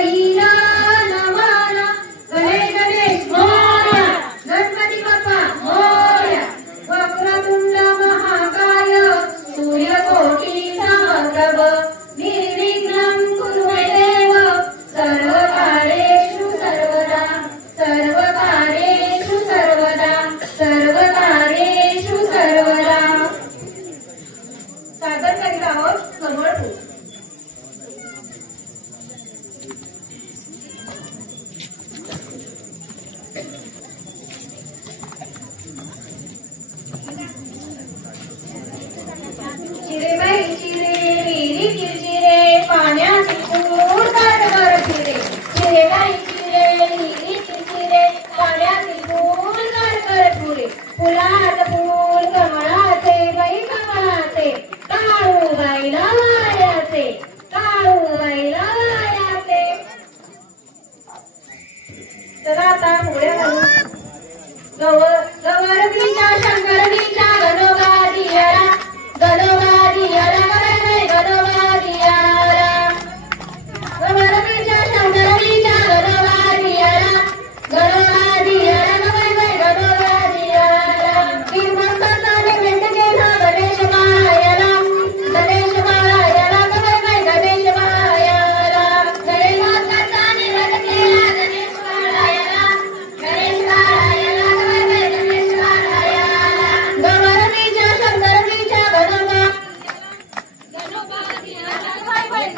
गणपतीला नमन गणेश गणेश मोरया गणपती बाप्पा मोरया वक्रतुंड महाकाय सूर्यकोटी समप्रभ निर्विघ्नं कुरु मे देव सर्वकार्येषु सर्वदा सर्वकार्येषु सर्वदा सर्वकार्येषु सर्वदा। सादर करीत आहोत कमळ फूल। चिरे बाई चिरे विहिरी चिरचिरे पाण्यात फूल काढवर फिरे चिरे बाई चिरे विहिरी चिरचिरे पाण्यात फूल काढवर फुले फुलात फूल कमळाचे बाई कमळाचे काळू बाईला वाऱ्याचे काळू बाईला वाऱ्याचे। चला आता पुढे गवरतीच्या शंकरतीच्या गणोबा दियारा गणोबा दियारा गणोबा दियारा गवरतीच्या शंकरतीच्या गणोबा दियारा गणोबा दियारा गणोबा दियारा किरमस्ताने भेट केला गणेश बायाला गणेश बायाला गणेश बायाला गणेशस्ताने भेट केला गणेश बायाला गणेश बायाला गणेश बायाला गवरतीच्या शंकरतीच्या गणोबा गणोबा दियारा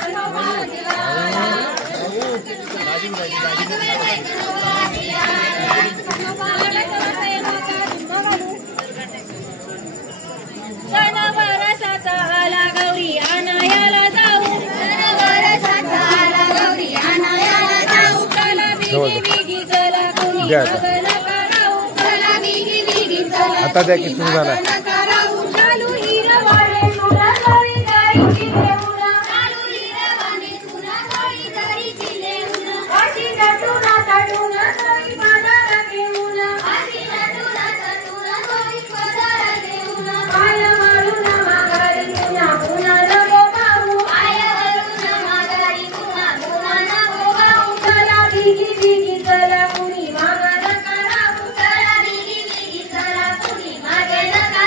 गणोबा दियारा सणवारासाचा आला गौरी आणायला जाऊ सणवारासाचा आला गौरी आणायला जाऊ चला बिगी बिगी चला कोणी मागं नका राहू चला बिगी बिगी चला आता त्या की सुरू झाला नका राहू चालू हिरवाडे सुरा गौरी गाईची देऊना चालू हिरवाडे सुरा गौरी गाईची देऊना अशी नटूना तटूना गौरी बाजारा घेऊना अशी नटूना तटूना गौरी बाजारा घेऊना पाय मारून माघारी पुन्हा पुन्हा नको पाहू पाय मारून माघारी पुन्हा पुन्हा नको पाहू चला बिगी बिगी चला कुणी मागे नका राहू चला बिगी बिगी चला कुणी मागे नका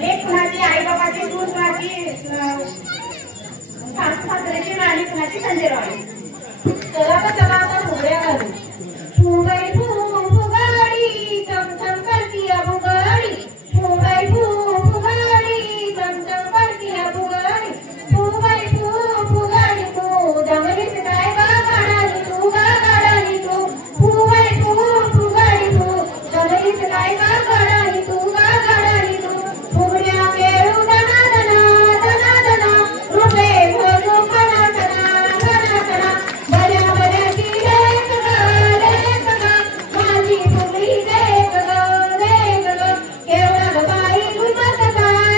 लेख कुणाची आई बाबाची सून कुणाची सासू सासऱ्याची राणी कुणाची संजयरावाची. चला तर चला आता फुगड्या घालू. फुगाई फुगाडी चमचम करती फुगाडी. फुगाई फुगाडी चमचम करती फुगाडी. फुगाई फुगाडी तू जमलीस काय गा गाडाली तू गा गाडाली तू. फुगाई फुगाडी तू जमलीस काय गा गाडाली तू गा गाडाली तू. फुगड्या खेळू दना दना दना दना रुपे भरू कणा कणा कणा कणा. बऱ्या बऱ्याची लेक गा माझी फुगडी देख ग देख ग. केवढा ग बाई घुमत काय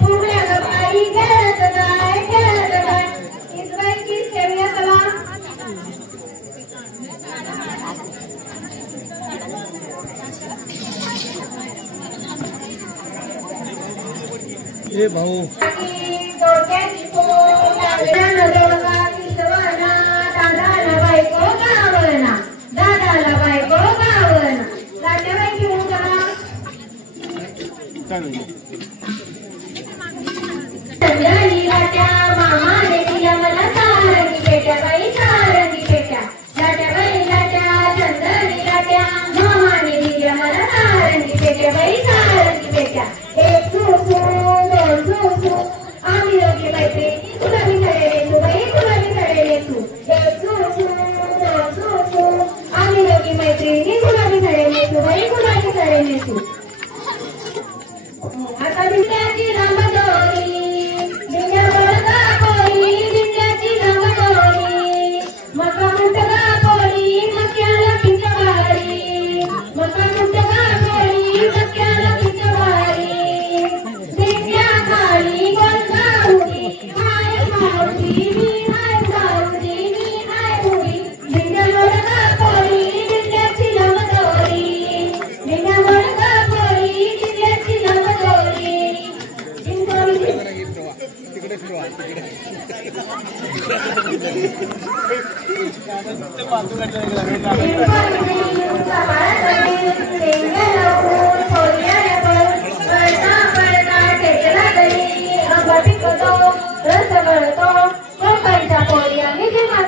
फुगड्या ग बाई खेळत काय. इस बाईची सेव्या चला. ए भाऊ मामाने दिल्या मला सारंगी पेट्या बाई सारंगी पेट्या. लाट्या बाई लाट्या चंदनी लाट्या मामाने दिल्या मला सारंगी पेट्या बाई सारंगी पेट्या. एक सुसू दोन सुसू आम्ही दोघी मैत्रिणी तुला मी सडेले तू बाई तुला मी सडेले तू. एक सुसू दोन सुसू आम्ही दोघी मैत्रिणी तुला मी सडेले तू बाई तुला मी सडेले तू. आता बिंद्याची लांब दोरी बिंद्या बोलगा पोरी बिंद्याची लांब दोरी. मका मुंटगा पोरी मक्याला पिंचवारी. मका मुंटगा पोरी मक्याला पिंचवारी. बिंद्या खाली गोलगा उडी हाय माऊली मी हाय माऊली मी हाय उडी. बिंद्या बोलगा पोरी बिंद्याची लांब दोरी. बिंद्या बोलगा पोरी बिंद्याची लांब दोरी. तिकडे फिरवा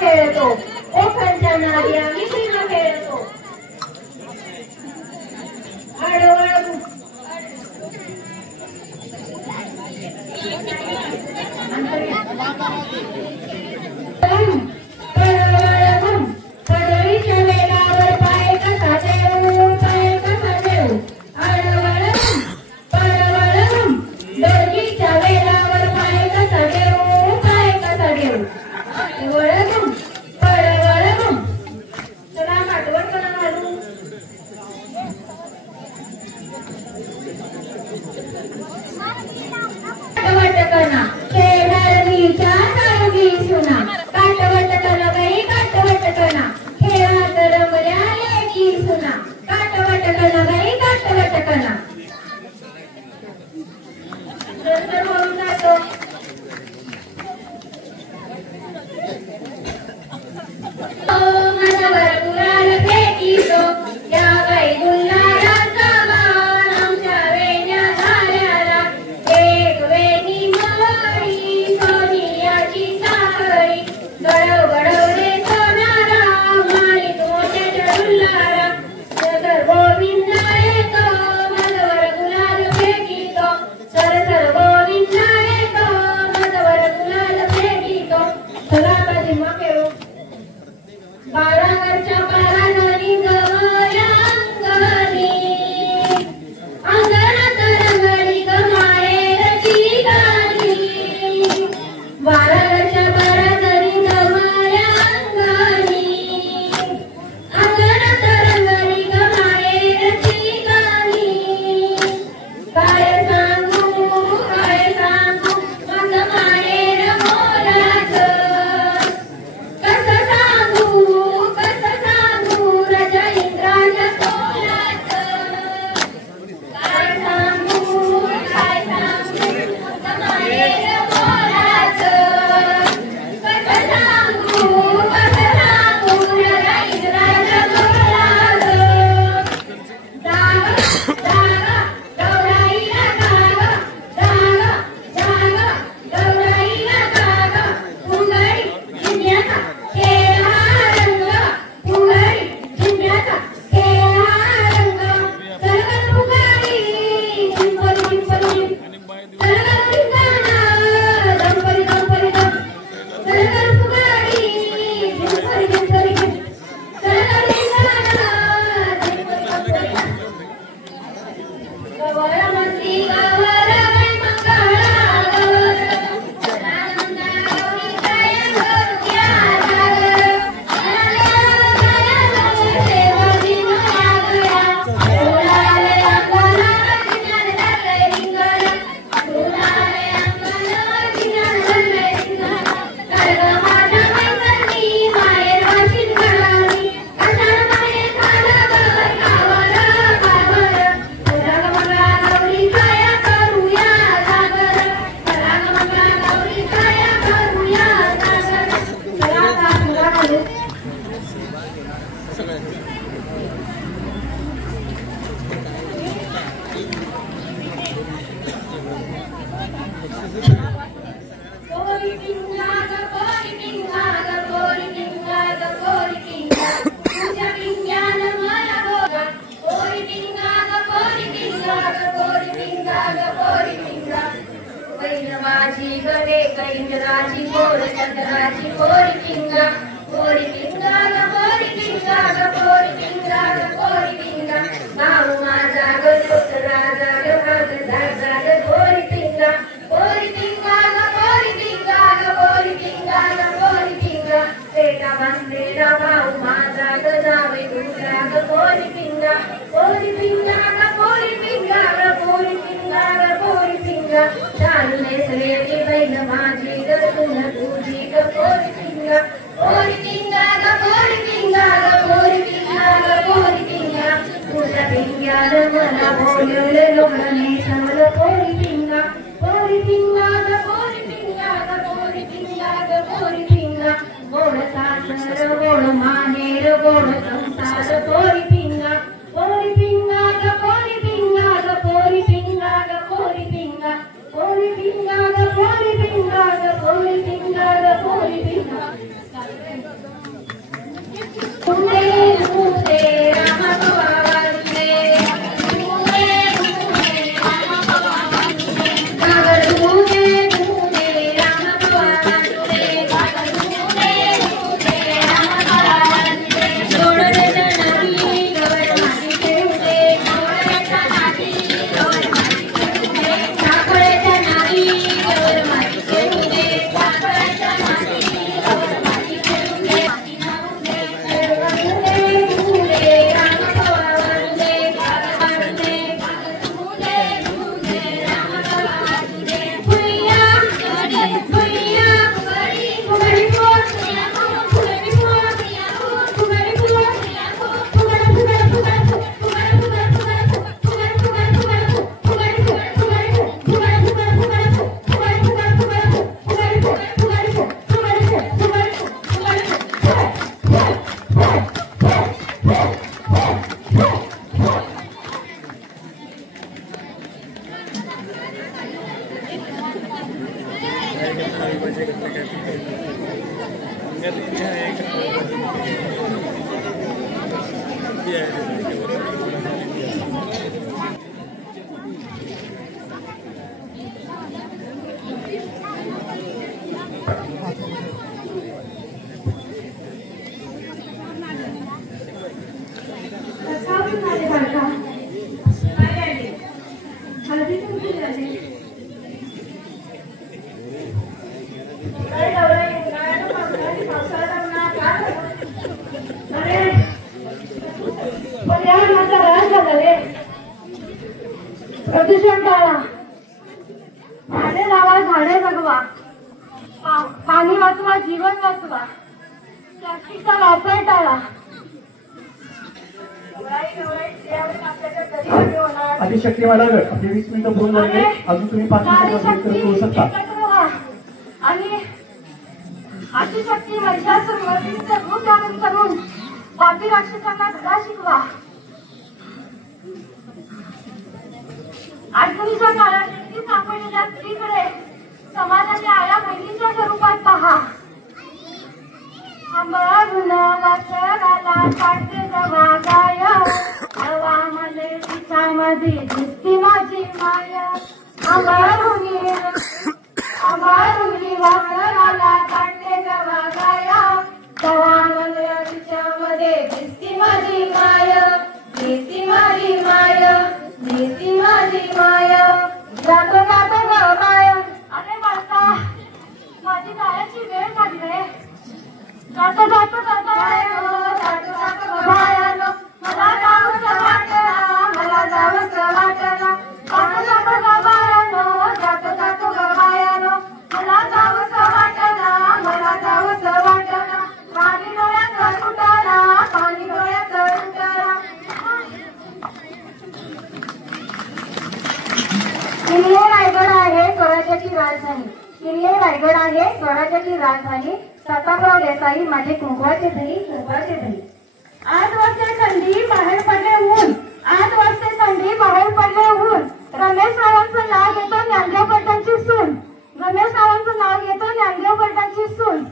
खेळतो ओखांच्या नारी आम्ही भीमा खेळतो. कडोळीच्या वेलावर पाय कसा देऊ पाय कसा देऊ. अडवळम पडवळम डोळीच्या वेलावर पाय कसा देऊ पाय कसा देऊ. वळम पडवळम माझी गवे कैंजराची पोर चंद्राची पोरी पिंगा पोरी पिंगा ग पोरी पिंगा ग पोरी पिंगा ग पोरी पिंगा भाऊ माझा ग जोत राजा ग भाग राजा ग पोरी पिंगा ग पोरी पिंगा ग पोरी पिंगा ग पोरी पिंगा पेटा बंदेला भाऊ माझा ग जावे तुझा ग पोरी पिंगा ग पोरी पिंगा ग पोरी पिंगा ग पोरी पिंगा चालले सरेची बैल माझी ग तुन तुझी ग पोरी पिंगा ग पोरी पिंगा ग पोरी पिंगा ग पोरी पिंगा तुझ्या पिंग्याला मला बोलवले लोकांनी समज पोरी पिंगा ग पोरी पिंगा ग पोरी पिंगा ग पोरी पिंगा गोड सासर गोड माहेर गोड संसार पोरी पिंगा ग पोरी पिंगा ग पोरी पिंगा ग पोरी पिंगा पोरी पिंगा ग पोरी पिंगा ग पोरी पिंगा ग पोरी पिंगा तुमे तुमे राम बाबांचे तुमे राम बाबांचे गागर तुमे राम बाबांचे गागर तुमे राम बाबांचे जोडले जनानी गवर माझी ठेवते जोडलेच्या नाती गवर माझी ठेवते साखळेच्या नाती गवर माझी ठेवते साखळेच्या नाती गवर माझी ठेवते प्रदूषण टाळा, झाडे लावा, झाडे जगवा, पाणी वाचवा, जीवन वाचवा, प्लास्टिकचा वापर टाळा. आदिशक्ती मला आपले 20 मिनिटं पूर्ण झाले. अजून तुम्ही 5 मिनिटं करू शकता. आणि आदिशक्ती महिषासुरमर्दिनीचं रूप धारण करून पापी राक्षसांना धडा शिकवा. अडचणीच्या काळात एकटी सापडलेल्या स्त्रीकडे समाजाने आया बहिणीच्या स्वरूपात पहा. अंबरून वासराला काढते जवागाय, हवामध्ये तिच्यामध्ये दिसती माझी माया. अंबरुनी वासराला काढते जवागाय, हवामध्ये तिच्यामध्ये दिसती माझी माया. दिसती माझी माया, दिसती माझी माया. जातो जातो ग माया. अरे बाळका, माझी जायची वेळ झाली रे. जातो जातो जातो जातो जातो बायानो, मला जावंसं वाटना, मला जावंसं वाटना. जातो जातो ग बायानो, जातो जातो ग बायानो, मला जावंसं वाटना, मला जावंसं वाटना. पाणी डोळ्याचं सुटना, पाणी डोळ्याचं सुटना. किल्ले रायगड आहे स्वराज्याची राजधानी. किल्ले रायगड आहे स्वराज्याची राजधानी. प्रतापराव देसाई माझे कुंकवाचे धनी, कुंकवाचे धनी. 8 वाजता थंडी बाहेर पडले ऊन, 8 वाजता थंडी बाहेर पडले ऊन. रमेश रावांचं नाव घेतो ज्ञानदेव पलटणची सून, रमेश रावांचं नाव घेतो ज्ञानदेव पलटणची सून.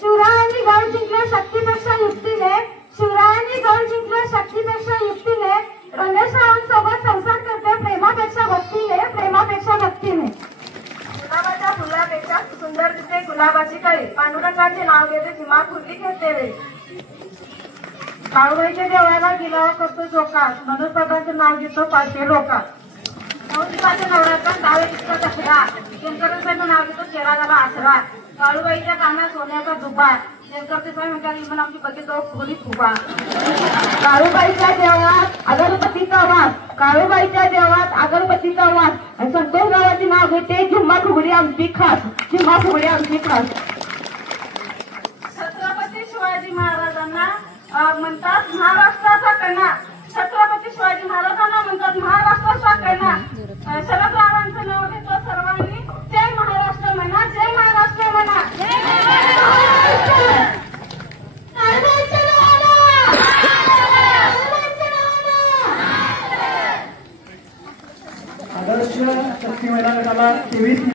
शिवरायांनी गड जिंकले शक्तीपेक्षा युक्तीने, शिवरायांनी गड जिंकले शक्तीपेक्षा युक्तीने. रमेश रावांसोबत संसार करते प्रेमापेक्षा भक्तीने, प्रेमापेक्षा भक्तीने. गुलाबाच्या फुलापेक्षा सुंदर दिसते गुलाबाची कळी, पांडुरंगाचे नाव घेते भीमा फुलली घेते वेळी. काळूबाईच्या देवळाला गिलावा करतो चोका, मनोजबाबांचं नाव घेतो पाचशे लोका. नवदीपाच्या नवरात्रात डावे तिचा दसरा, शंकराचं नाव घेतो चेरागाला आसरा. काळूबाईच्या कानात सोन्याचा दुबा, शंकरदेसाई म्हणतात इमन आमची बघितो फुगडी फुगा. काळूबाईच्या देवळात अगरबत्तीचा वास, काळूबाईच्या देवळात अगरबत्तीचा वास. संतोष गावाचे नाव घेते झिम्मा फुगडी आमची खास, झिम्मा फुगडी आमची खास. छत्रपती शिवाजी महाराजांना म्हणतात महाराष्ट्राचा कणा, छत्रपती शिवाजी महाराजांना म्हणतात महाराष्ट्राचा कणा. शरद रावांचं नाव घेतो सर्वांनी जय महाराष्ट्र म्हणा, जय महाराष्ट्र म्हणा. आदर्श शक्ती महिला गटाला 23